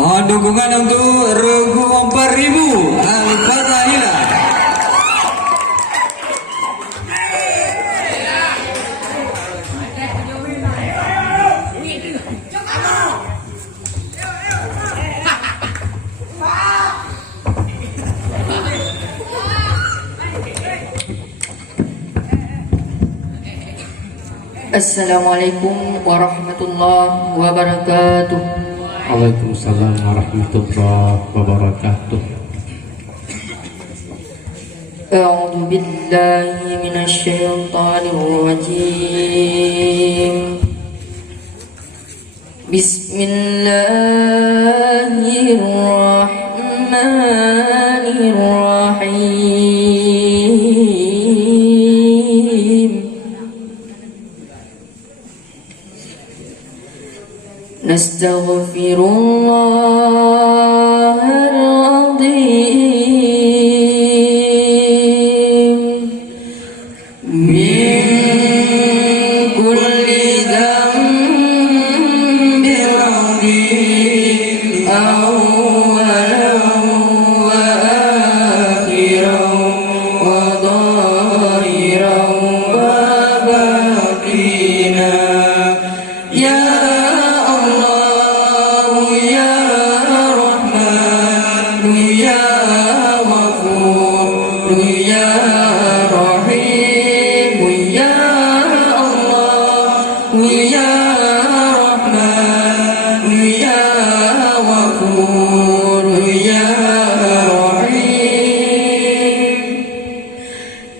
Mohon dukungan untuk Regu 4000 Al-Fatahila. Assalamualaikum warahmatullahi wabarakatuh. Waalaikumsalam warahmatullahi wabarakatuh. A'udzu billahi minasy syaithanir rajim. Bismillahirrahmanirrahim. Nastaghfirullahal-azim min kulli dhanbin 'azim awwalan wa akhiran wa dhahiran wa batina ya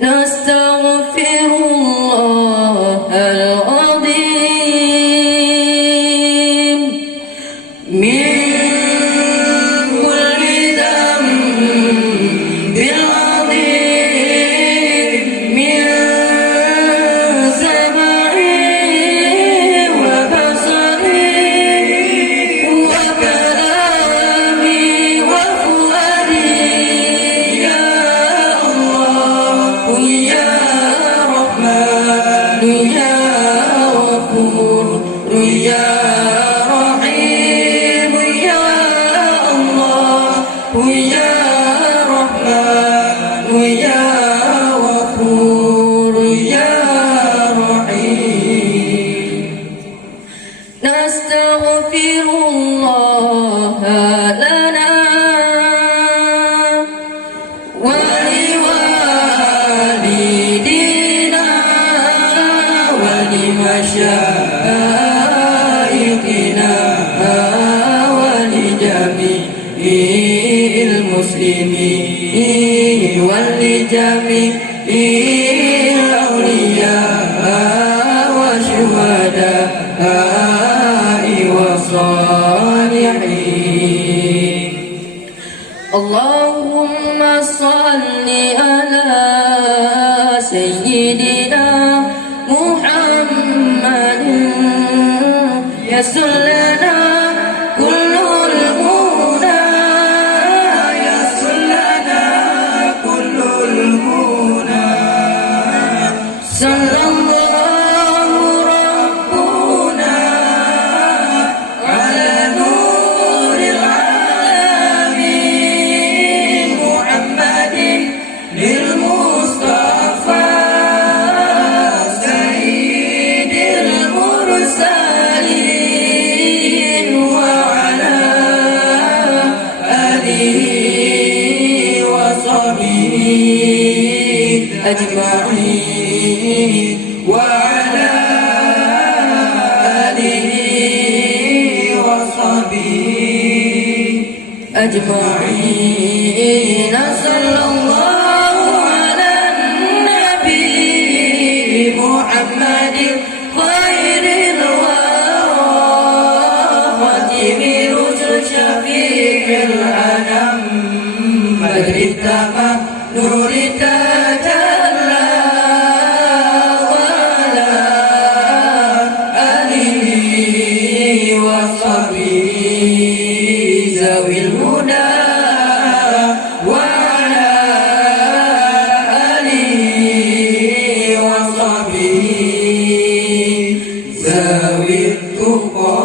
Nastaghfirullahal-azim min kulli dhanbin 'azim min sam'i wa basari wa kalami wa fuadi ya Allah ya Rahman ya Ghafur ya Rahim ya Allah ya Rahman ya Ghafur ya Rahim. Nastaghfirullah lana wa liwalidina wa limasyayikhina wa lijami'il muslimin wa lijami'il awliya wa syuhada'i wa salihin. Allahumma salli ala sayyidina Muhammadin yassir lana kullul huda yassir lana kullul huda sallallahu rabbuna ala nuril alamin Muhammadin lil Mustafa sayyidil mursalin wa ala alihi wa sahbihi ajma'in wa ala alihi wa sahbihi ajma'in. Sallallahu ala nabi Muhammadin khairil wara khatimi rusul syafi'il anam badri tamam nuri tajalla wa ala alihi wa sahbihi zawil huda wa ala alihi wa sahbihi zawit tuqa.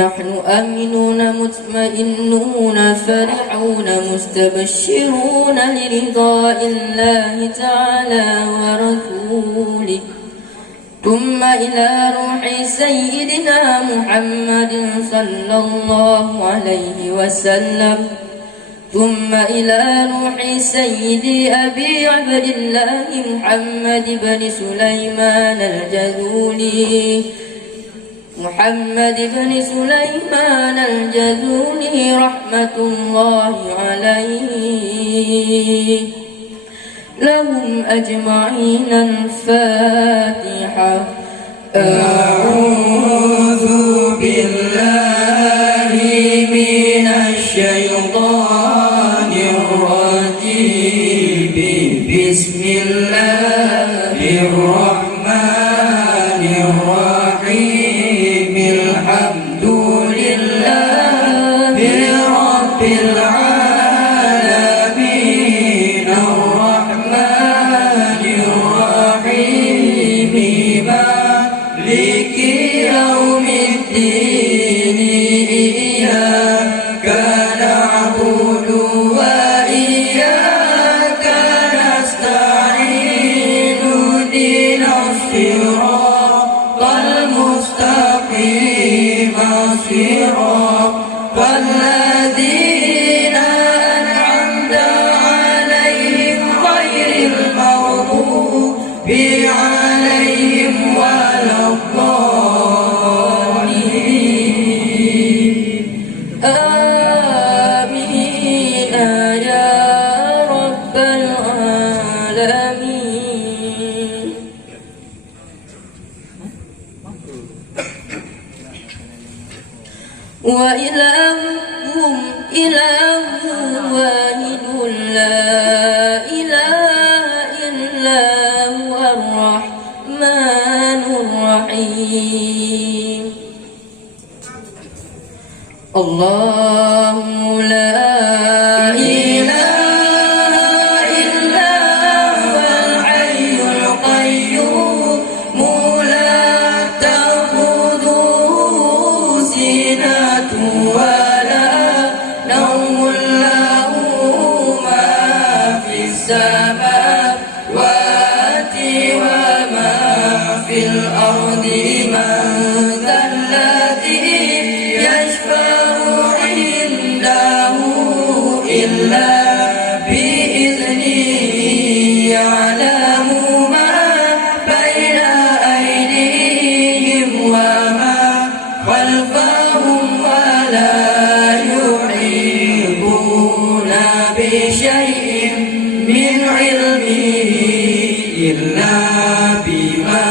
نحن آمنون مطمئنون فرحون مستبشرون لرضاء الله تعالى ورسوله ثم إلى روح سيدنا محمد صلى الله عليه وسلم ثم إلى روح سيدي أبي عبد الله محمد بن سليمان الجذولي رحمة الله عليه لهم أجمعين. الفاتحة. أعوذ بالله من الشيطان الرجيم بسم الله الرحمن الرحيم الحمد لله رب العالمين الرحمن الرحيم مالك يوم الدين إياك نعبد وإياك نستعين اهدنا الصراط المستقيم صراط الذين أنعمت عليهم غير المغضوب عليهم ولا الضالين. آمين يا رب العالمين. وإلهكم إله واحد لا إله إلا هو الرحمن الرحيم. الله لا إله إلا هو الحي القيوم لا تأخذه سنة ولا نوم له ما في السماوات وما في الأرض من ذا الذي يشفع عنده إلا بإذنه يعلم ما بين أيديهم وما خلفهم ولا يحيطون بشيء من علمه إلا بما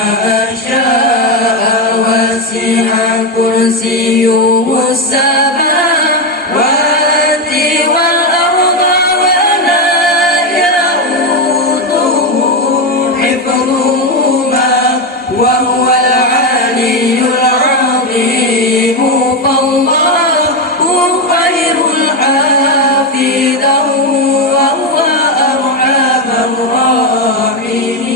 شاء وسع كرسيه السماوات والأرض ولا يئوده حفظهما وهو العلي العظيم. فالله خير حافظا وهو أرحم الراحمين.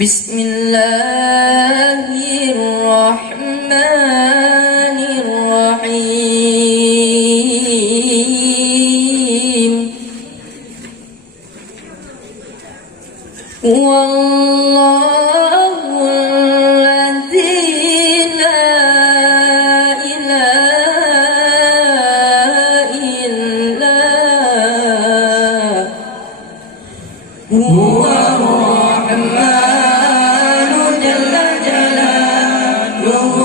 بسم الله الرحمن الرحيم. والله الذي لا إله إلا هو الرحمن جل جلاله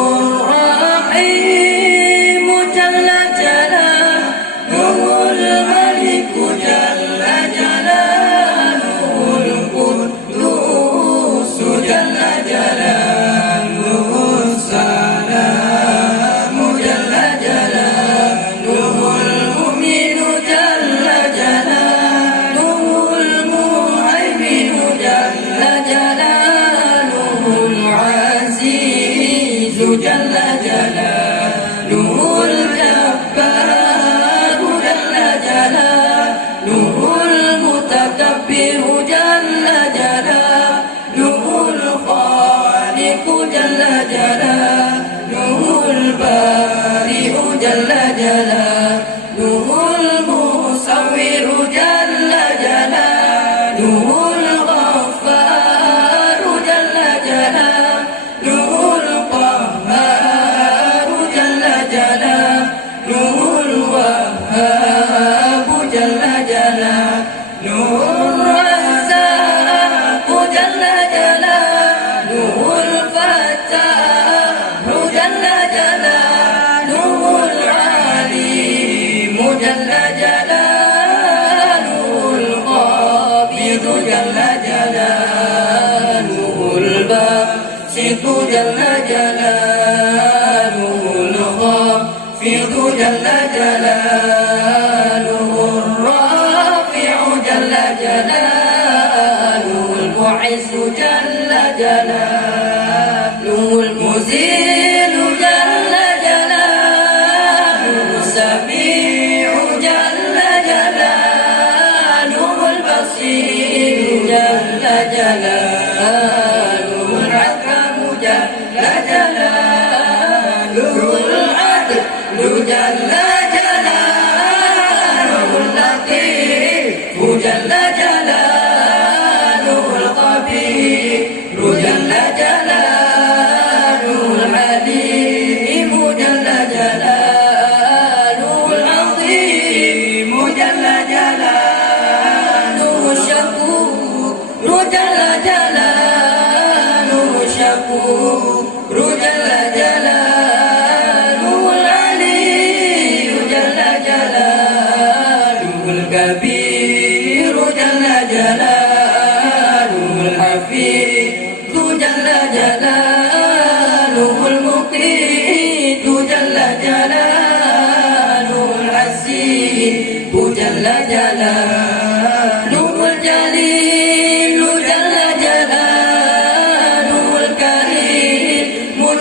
جل جلاله الرافع جل جلاله المعز جل جلاله المزيل جل جلاله السميع جل جلاله البصير جل جلاله الحكم جل جلاله العدل جل جلاله اللطيف جل جلاله الخبير جل جلاله العليم جل جلاله العظيم جل جلاله الشكور جل جلاله الشكور جل جلاله العلي جل جلاله الكبير جل جلاله الحفيظ جل جلاله المقيت جل جلاله العزيز جل جلاله الجليل جل جلاله الكريم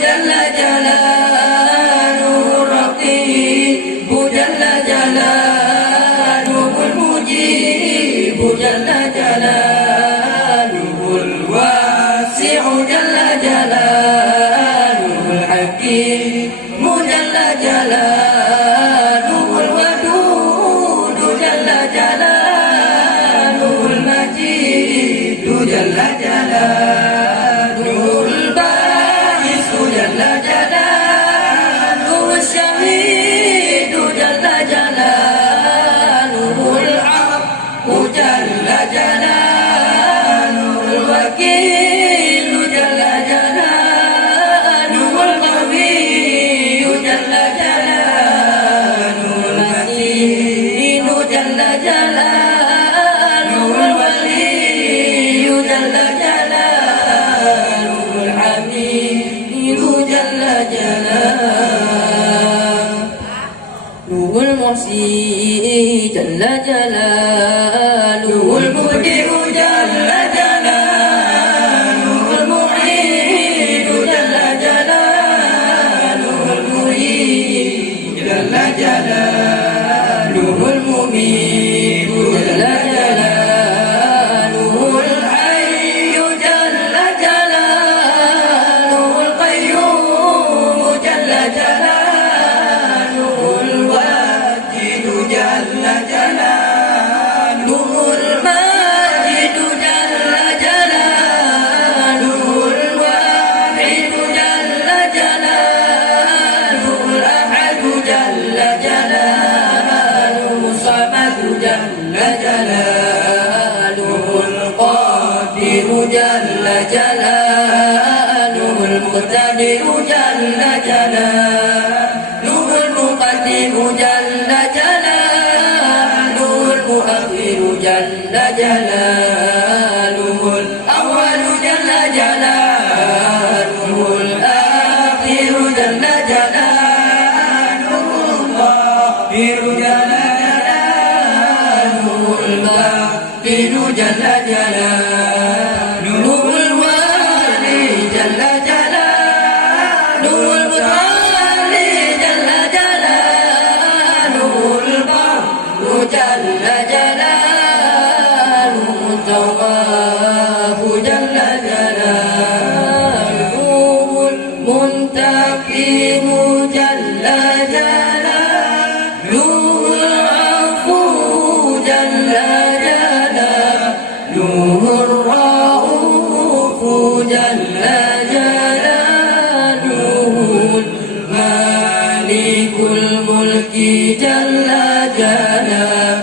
جل جلاله الرقيب جل جلاله المجيب جل جلاله الواسع جل جلاله الحكيم جل جلاله الودود جل جلاله المجيد جل جلاله الباعث جل جلاله الشهيد جل جلاله الحق جل جلاله الوكيل جل جلاله القوي جل جلاله المتين جل جلاله الولي جل جلاله الحميد جل جلاله المحصي جل جلاله المبدئ جل جلاله المعيد جل جلاله المريد جل جلاله المميت جل جلاله الحي جل جلاله القيوم جل جلاله الواجد جل جلاله الماجد جل جلاله الواحد جل جلاله الأحد جل جلاله الصمد جل جلاله القادر جل جلاله المقتدر جل جلاله المقدم جل جلاله المؤخر جل جلاله الأول جل جلاله الآخر جل جلاله الظاهر جل جلاله الباطن جل جلاله الوالي جل جلاله المتعالي جل جلاله البر جل جلاله التواب جل جلاله المنتقم جل جلاله العفو جل جلاله الرؤوف جل جلاله المالك الملك جل جلاله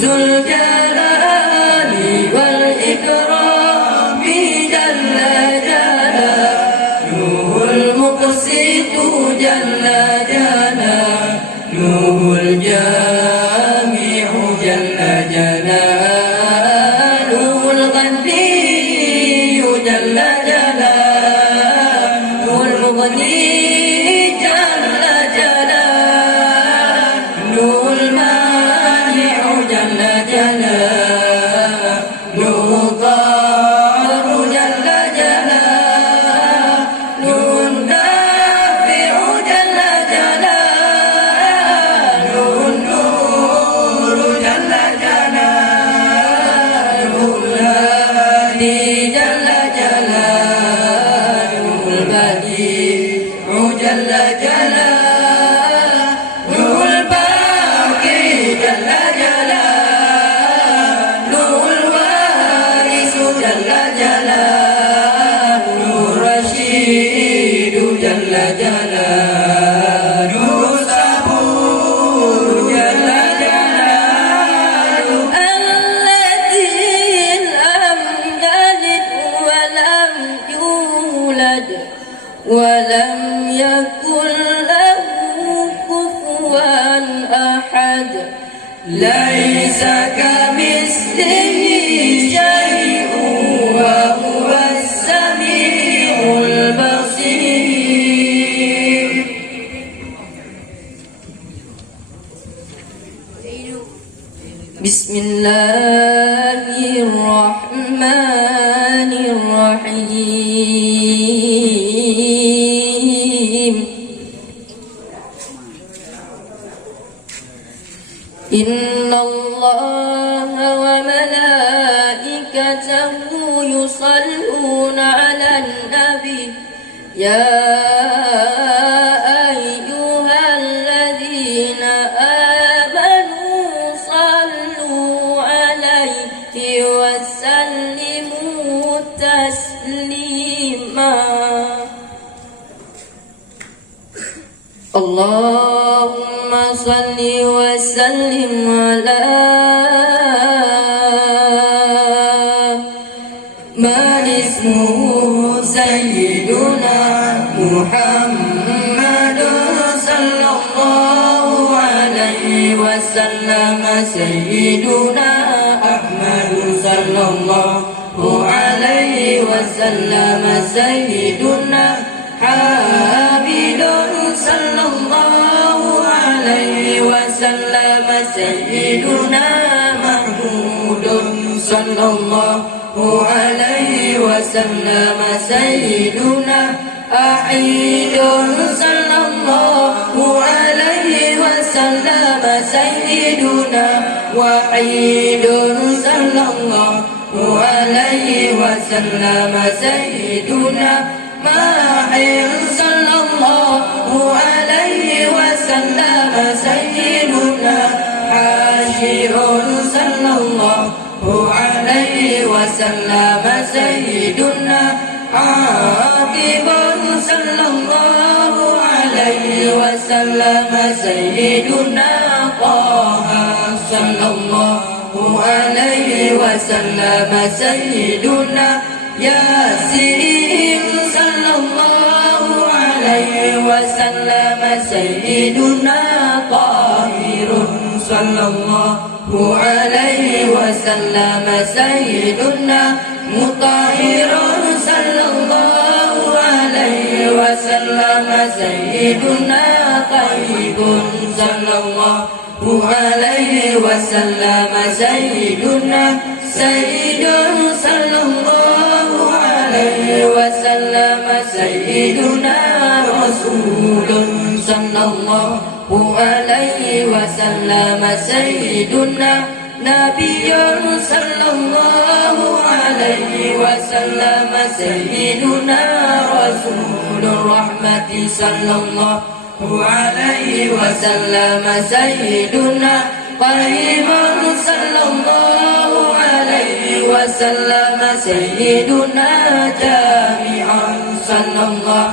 ذو الجلال والإكرام جل جلاله المقسط جل جلاله الجامع جل جلاله الغني جل جلاله المغني جل جلاله أحد ليس كمثله شيء وهو السميع البصير. بسم الله الرحمن الرحيم. إن الله وملائكته يصلون على النبي يا أيها الذين آمنوا صلوا عليه وسلموا تسليما. اللهم صل وسلم على من اسمه سيدنا محمد صلى الله عليه وسلم. سيدنا أحمد صلى الله عليه وسلم. سيدنا حامد صلى الله عليه وسلم. سيدنا محمود صلى الله عليه وسلم. سيدنا أعيد صلى الله عليه وسلم. سيدنا وحيد صلى الله عليه وسلم. سيدنا ماحر صلى الله عليه وسلم. سيدنا حاشر صلى الله عليه وسلم. سيدنا عاقب صلى الله عليه وسلم. سيدنا طه صلى الله عليه وسلم. سيدنا ياسين صلى الله عليه وسلم. سيدنا طاهر صلى الله عليه وسلم. سيدنا مطهر صلى الله عليه وسلم. سيدنا طيب صلى الله عليه وسلم. سيدنا سيد صلى الله عليه وسلم. سيدنا رسول صلى الله عليه وسلم. سيدنا نبي صلى الله عليه وسلم. سيدنا رسول الرحمة صلى الله عليه وسلم. سيدنا قريب صلى الله عليه وسلم. سيدنا جامع صلى الله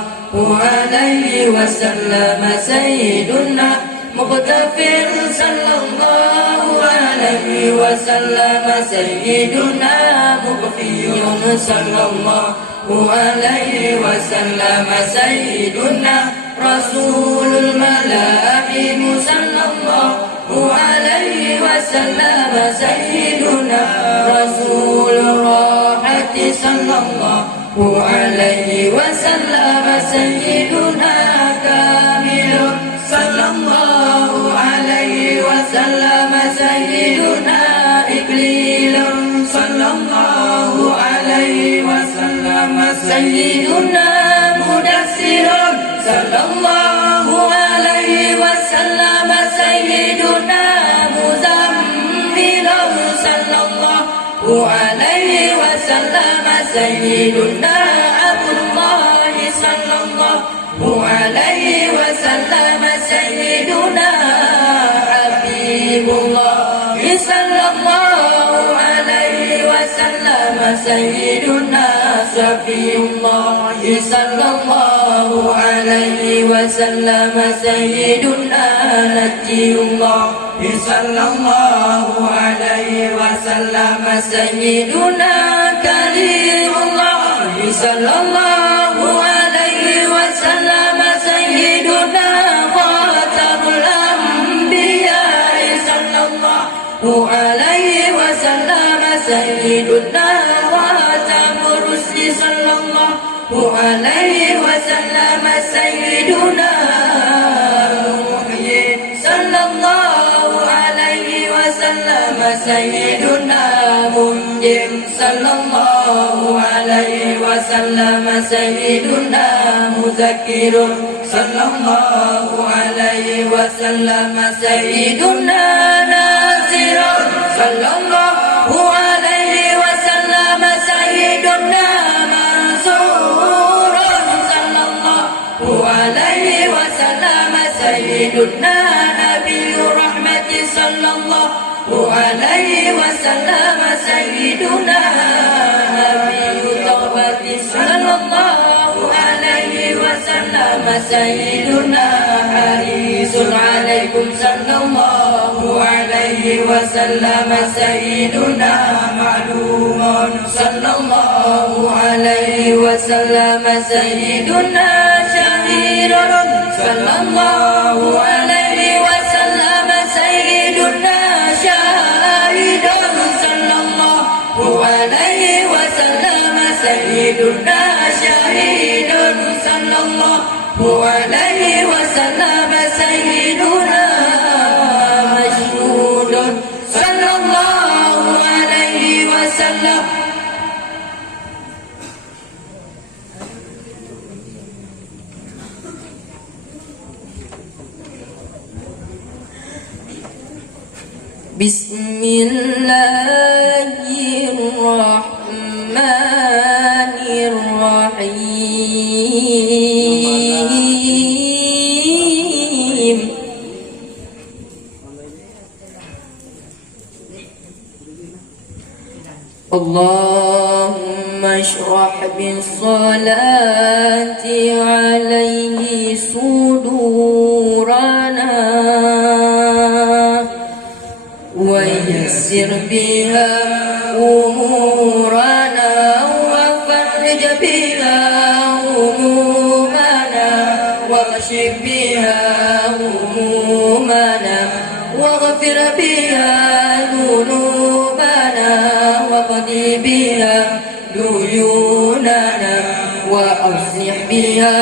عليه وسلم. سيدنا مغتفر صلى الله عليه وسلم. سيدنا مغفر صلى الله عليه وسلم. سيدنا رسول الملاحم صلى الله عليه وسلم. سيدنا رسول الراحة صلى الله عليه وسلم. سيدنا كامل صلى الله عليه وسلم. سيدنا إكليل صلى الله عليه وسلم. سيدنا مدثر صلى الله عليه وسلم. سيدنا مزمل صلى الله عليه وسلم. سيدنا عبد الله صلى الله عليه وسلم. سيدنا حبيب الله صلى الله عليه وسلم. سيدنا شفيع الله صلى الله عليه وسلم. سيدنا نجي الله صلى الله عليه وسلم. سيدنا كريم الله صلى الله عليه وسلم. سيدنا خاتم الأنبياء عليه وسلم سيدنا وخاتم الرسل صلى الله عليه وسلم سيدنا محيي صلى الله عليه وسلم سيدنا منجم صلى الله عليه وسلم سيدنا مذكر صلى الله عليه وسلم سيدنا ناصر صلى الله عليه وسلم سيدنا منصور صلى الله عليه وسلم سيدنا نبي الرحمة صلى الله عليه وسلم سيدنا نبي التوبة صلى الله عليه وسلم سيدنا حريص عليكم صلى الله عليه وسلم سيدنا معلوم صلى الله عليه وسلم سيدنا شهير صلى الله عليه وسلم سيدنا شاهد صلى الله عليه وسلم سيدنا شهيد صلى الله عليه وسلم سيدنا مشهود صلى الله عليه وسلم بسم الله الرحمن الرحيم اللهم اشرح بالصلاة عليه صدورنا ويسر بها أمورنا وفرج بها همومنا واكشف بها همومنا واغفر بها ذنوبنا واقضي بها ديوننا وأصلح بها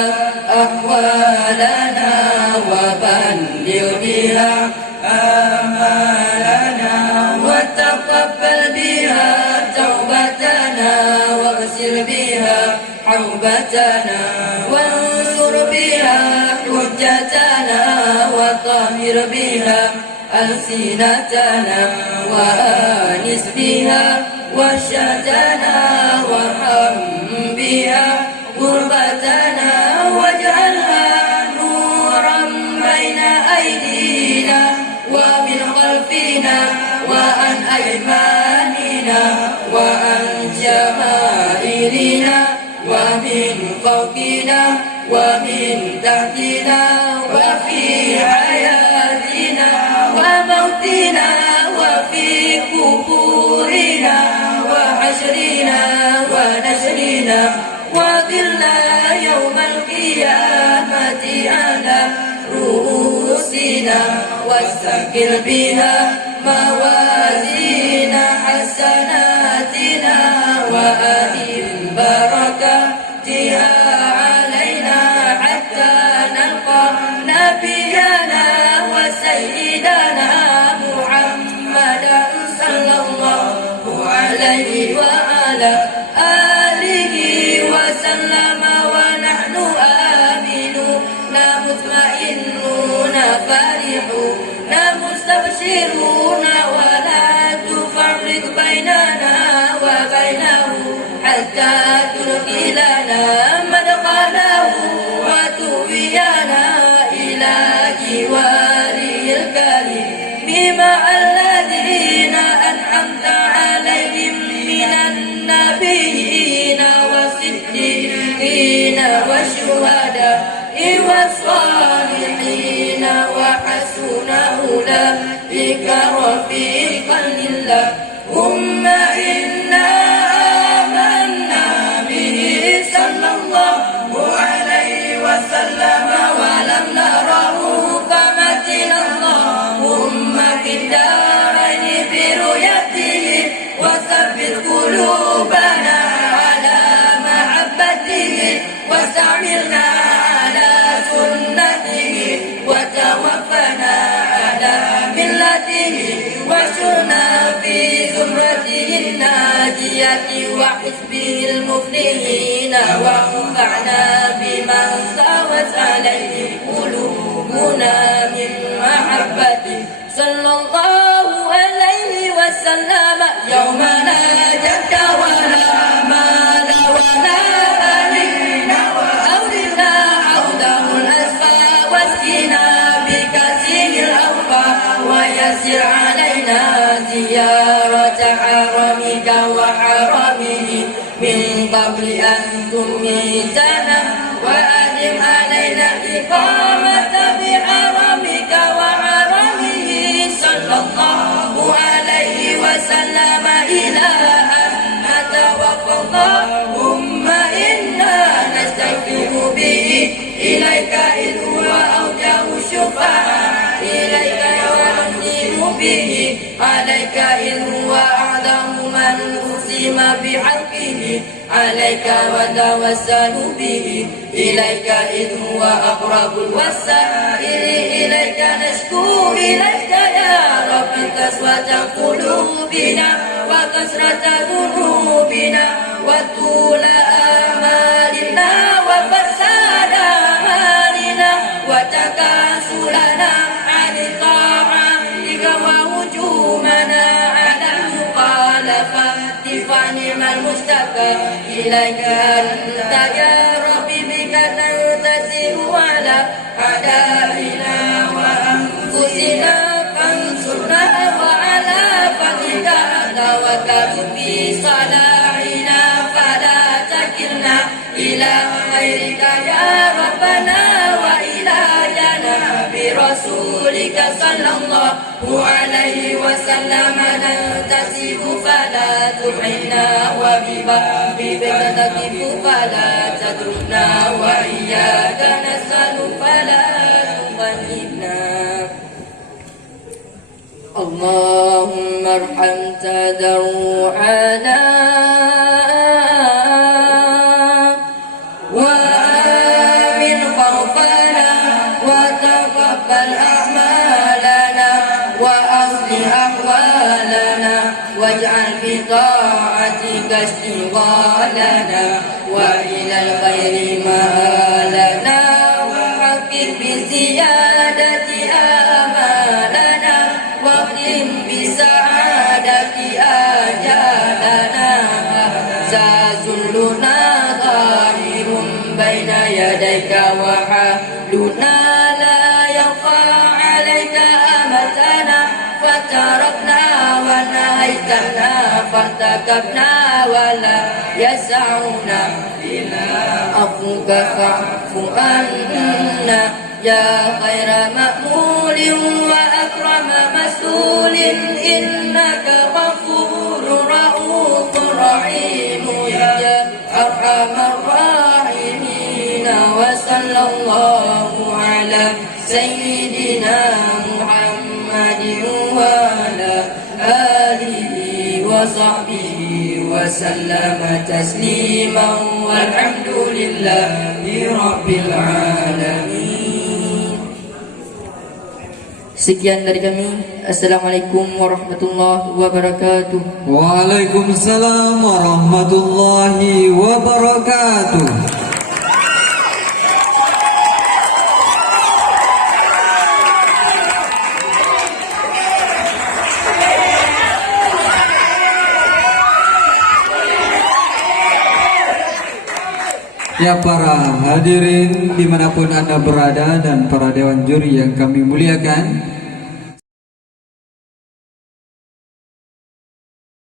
أحوالنا وبلغ بها آمالنا وتقبل بها توبتنا واغسل بها حوبتنا وانصر بها حجتنا وطهر بها ألسنتنا وآنس بها وحشتنا وارحم بها غربتنا واجعلها نورا بين أيدينا ومن خلفنا وعن أيماننا وعن شمائلنا ومن فوقنا ومن تحتنا وفي حياتنا وموتنا وفي قبورنا وحشرنا ونشرنا وقلنا يوم القيامة على رؤوسنا واستقل بها موازين حسناتنا وأدم بركاتها علينا حتى نلقى نبينا وسيدنا محمدا صلى الله عليه وعلى آله وسلم ونحن آمنون مطمئنون فرحون مستبشرون ولا تفرق بيننا وبينه حتى تدخلنا مدخله وتؤوينا إلى جواره الكريم مع الذين أنعمت عليهم من النبيين والصديقين والشهداء والصالحين وحسن أولئك رفيقا اللهم إنا آمنا به صلى الله عليه وسلم ولم نره فمتنا اللهم في الدارين الأنبياء وحزبه المفلحين وانفعنا بما ساوت عليه قلوبنا من محبته صلى الله عليه وسلم يوم لا جد ولا مال ولا بنين أولنا عوده الأسفى واسقنا بكثير الأوفى ويسر علينا زيارة حرمك وحرمه من قبل أن تميتنا وأدم علينا إقامة بحرمك وحرمه صلى الله عليه وسلم إلى أن نتوفى اللهم إنا نستغفر به إليك إذ هو أوجه الشفاعة إليك ونحسن به عليك إذ هو أعظم من أقسم بحقه عليك وتوسل به إليك إذ هو أقرب الوسائل إليك نشكو إليك يا رب كسوة قلوبنا وكسرة ذنوبنا وطول آمالنا وفساد أعمالنا وتكاسلنا عن طاعتك وهجومنا على المخالفات فنعم المشتكى إليك أنت يا رب بك ننتصر على أعدائنا وأنفسنا فانصرنا وعلى فضلك توكل في صلاحنا فلا تكلنا إلى غيرك يا ربنا وإلى جناب رسولك صلى الله عليه وسلم ننتسب فلا تحنا وببابك تقف فلا تتركنا وإياك نسأل فلا تغيبنا اللهم ارحم تضرعنا وآمن خوفنا وتقبل أعمالنا وأصلح أحوالنا واجعل في طاعتك اشتغالنا وإلى الخير مآلنا وحقق بزيادة آمالنا واختم بسعادة آجالنا ذلنا ظاهر بين يديك وحالنا لا يخفى عليك أمتنا فتركنا ونهيتنا فارتكبنا ولا يسعنا إلا عفوك فاعف عنا يا خير مأمول وأكرم مسؤول إنك غفور رؤوف رحيم يا أرحم الراحمين وصلى الله على سيدنا محمد وعلى آله وصحبه وسلم تسليما والحمد لله رب العالمين. Sekian dari kami. Assalamualaikum warahmatullahi wabarakatuh. Waalaikumsalam warahmatullahi wabarakatuh. Ya para hadirin dimanapun Anda berada dan para dewan juri yang kami muliakan,